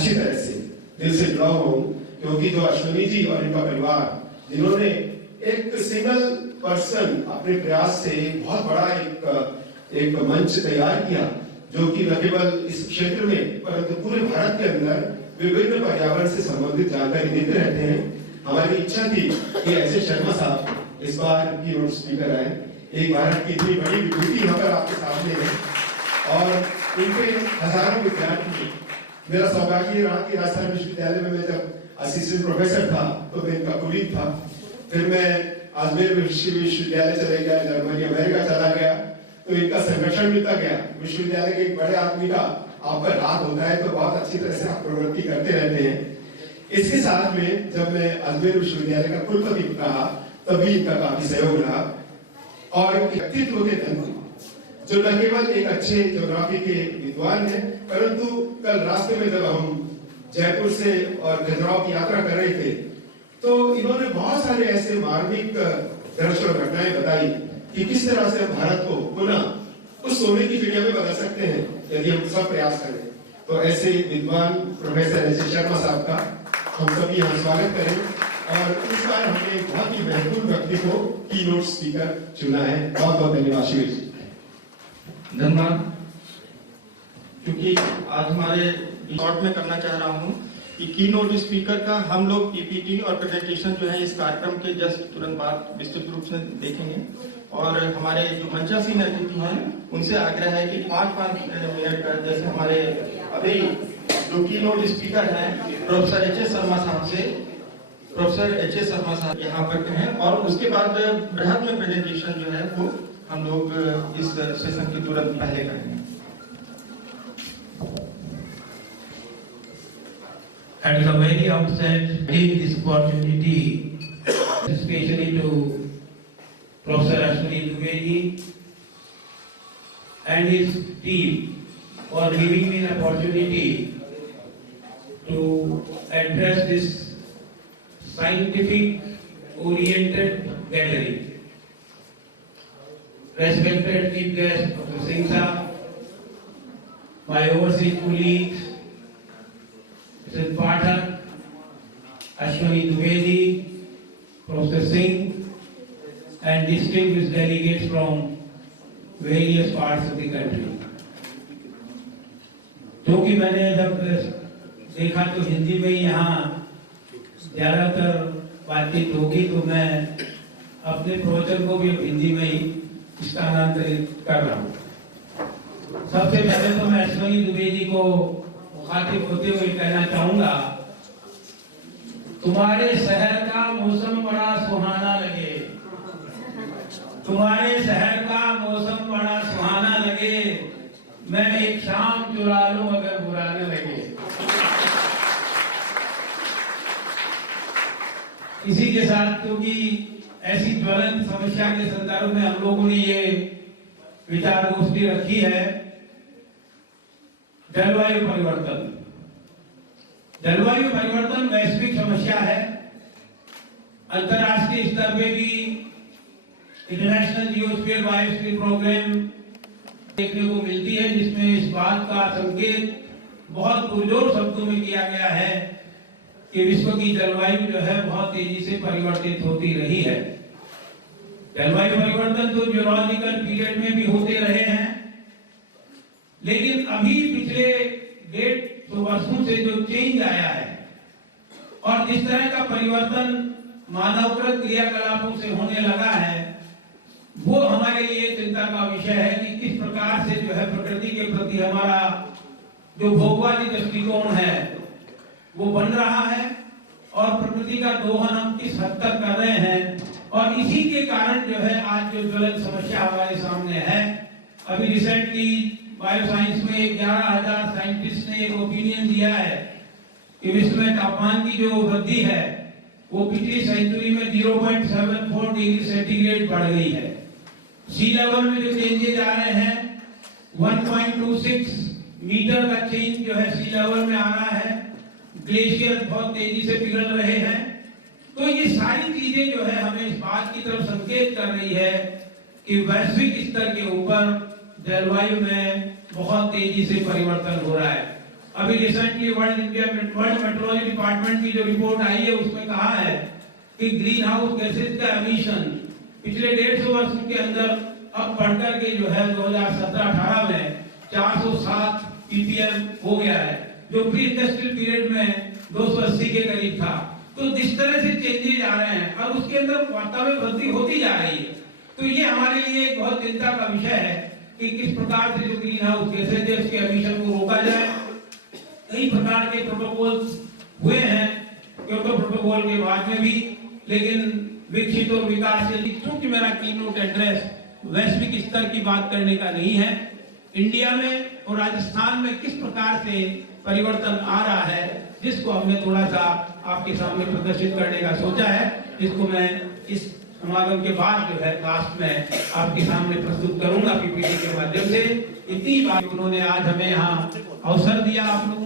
अच्छी तरह से दिल से जुड़ा हुआ हूँ, क्योंकि जो अश्विनी जी और इनका परिवार जिन्होंने एक सिंगल पर्सन अपने प्रयास से बहुत बड़ा एक मंच तैयार किया, जो कि न केवल इस क्षेत्र में परंतु पूरे भारत के अंदर विभिन्न पर्यावरण से संबंधित जानकारी देते रहते हैं। हमारी इच्छा थी कि ऐसे शर्मा साहब इस बार की नोट स्पीकर आए। एक भारत की इतनी बड़ी विभूति यहाँ पर आपके सामने है और इनके हजारों विद्यार्थी। मेरा सौभाग्य रहा कि राजस्थान विश्वविद्यालय में मैं जब असिस्टेंट प्रोफेसर था तो मैं इनका कुलीग था। फिर मैं अजमेर विश्वविद्यालय चले गया, जर्मनी अमेरिका चला गया, तो इनका संरक्षण मिलता गया। विश्वविद्यालय के एक बड़े आदमी का आप पर हाथ होता है तो बहुत अच्छी तरह से आप प्रवृत्ति करते रहते हैं। इसके साथ में जब मैं अजमेर विश्वविद्यालय का कुलपति रहा तभी इनका काफी सहयोग रहा और व्यक्तित्व के धन जो न केवल एक अच्छे ज्योग्राफी के विद्वान हैं, परंतु कल रास्ते में जब हम जयपुर से और खजुराहो की यात्रा कर रहे थे तो इन्होंने बहुत सारे ऐसे मार्मिक दृश्य और घटनाएं बताई कि किस तरह से हम भारत को पुनः उस सोने की चिड़िया में बदल सकते हैं यदि हम सब प्रयास करें। तो ऐसे विद्वान प्रोफेसर एस शर्मा साहब का हम सभी यहाँ स्वागत करें और इस बार हमने एक बहुत ही महत्वपूर्ण व्यक्ति को कीनोट स्पीकर चुना है। बहुत बहुत धन्यवाद शिविर जी। धन्यवाद। क्योंकि आज हमारे शॉर्ट में करना चाह रहा हूँ कि कीनोट स्पीकर का हम लोग पीपीटी और प्रेजेंटेशन जो है इस कार्यक्रम के जस्ट तुरंत बाद विस्तृत रूप से देखेंगे और हमारे जो मंचासीन अतिथि हैं उनसे आग्रह है कि 5-5 मिनट का, जैसे हमारे अभी जो कीनोट स्पीकर हैं प्रोफेसर एच.एस. शर्मा साहब से प्रोफेसर एच.एस. शर्मा साहब यहाँ पर हैं और उसके बाद बृहद में प्रेजेंटेशन जो है वो हम लोग इस सेशन के तुरंत पहले करेंगे। At the very outset, take this opportunity, especially to Professor Ashwini Dwivedi and his team for giving me the opportunity to address this scientific oriented gathering. Respected chief guest Dr. Singh Saab, my overseas colleagues, Mr. Pathak, Ashwini Dwivedi, Professor Singh, and distinguished delegates from various parts of the country. क्योंकि मैंने जब देखा तो हिंदी में यहाँ ज्यादातर बातचीत होगी तो मैं अपने प्रवचन को भी हिंदी में ही स्थानांतरित कर रहा हूँ। सबसे पहले तो मैं अश्विनी द्विवेदी को मुखातिब होते हुए कहना चाहूंगा, तुम्हारे शहर का मौसम बड़ा सुहाना लगे, तुम्हारे शहर का मौसम बड़ा सुहाना लगे, मैं एक शाम चुरा लूं अगर बुरा न लगे। इसी के साथ क्योंकि ऐसी ज्वलंत समस्या के संदर्भ में हम लोगों ने ये विचार गोष्ठी रखी है, जलवायु परिवर्तन। जलवायु परिवर्तन वैश्विक समस्या है। अंतर्राष्ट्रीय स्तर पे भी इंटरनेशनल जियोस्फीयर बायोस्फीयर प्रोग्राम देखने को मिलती है, जिसमें इस बात का संकेत बहुत पुरजोर शब्दों में किया गया है कि विश्व की जलवायु जो है बहुत तेजी से परिवर्तित होती रही है। जलवायु परिवर्तन तो जियोलॉजिकल पीरियड में भी होते रहे हैं, लेकिन अभी पिछले 150 वर्षों से जो चेंज आया है और जिस तरह का परिवर्तन मानवकृत क्रियाकलापों से होने लगा है, वो हमारे लिए चिंता का विषय है कि किस प्रकार से जो है प्रकृति के प्रति हमारा जो भोगवादी दृष्टिकोण है वो बन रहा है और प्रकृति का दोहन हम किस हद तक कर रहे हैं। और इसी के कारण जो है आज जो ज्वलंत समस्या हमारे सामने है। अभी रिसेंटली बायोसाइंस में 11,000 साइंटिस्ट ने एक ओपिनियन दिया है कि विश्व में तापमान की जो वृद्धि है वो पिछली सेंचुरी में 0.74 डिग्री सेंटीग्रेड बढ़ गई है। सी लेवल में जो चेंजेज आ रहे हैं 1.26 मीटर का चेंज जो है सी लेवल में आ रहा है। ग्लेशियर बहुत तेजी से पिघल रहे हैं। तो ये सारी चीजें जो है हमें इस बात की तरफ संकेत कर रही है कि वैश्विक स्तर के ऊपर जलवायु में बहुत तेजी से परिवर्तन हो रहा है। अभी रिसेंटली वर्ल्ड मेट्रोलॉजी डिपार्टमेंट की जो रिपोर्ट आई है उसमें कहा है कि ग्रीन हाउस गैसेज का एमिशन पिछले 150 वर्ष के अंदर अब बढ़कर के जो है 2017-18 में 407 ppm हो गया है, जो प्री इंडस्ट्रियल पीरियड में 280 के करीब था। तो जिस तरह से चेंजेज आ रहे हैं और उसके अंदर वातावरण वृद्धि होती जा रही है, तो ये हमारे लिए एक बहुत चिंता का विषय है कि किस प्रकार से जो ग्रीन हाउस गैसेज है उसके एमिशन को रोका जाए। कई प्रकार के प्रोटोकॉल्स हुए हैं क्योंकि प्रोटोकॉल के बाद में भी, लेकिन विकसित और विकासशील, क्योंकि मेरा कीनोट एड्रेस वैश्विक स्तर की बात करने का नहीं है, इंडिया में और राजस्थान में किस प्रकार से परिवर्तन आ रहा है जिसको हमने थोड़ा सा आपके सामने प्रदर्शित करने का सोचा है, जिसको मैं इस समागम के बाद जो है लास्ट में आपके सामने प्रस्तुत करूंगा पीपीटी के माध्यम से। इतनी बात उन्होंने आज हमें यहाँ अवसर दिया आप लोगों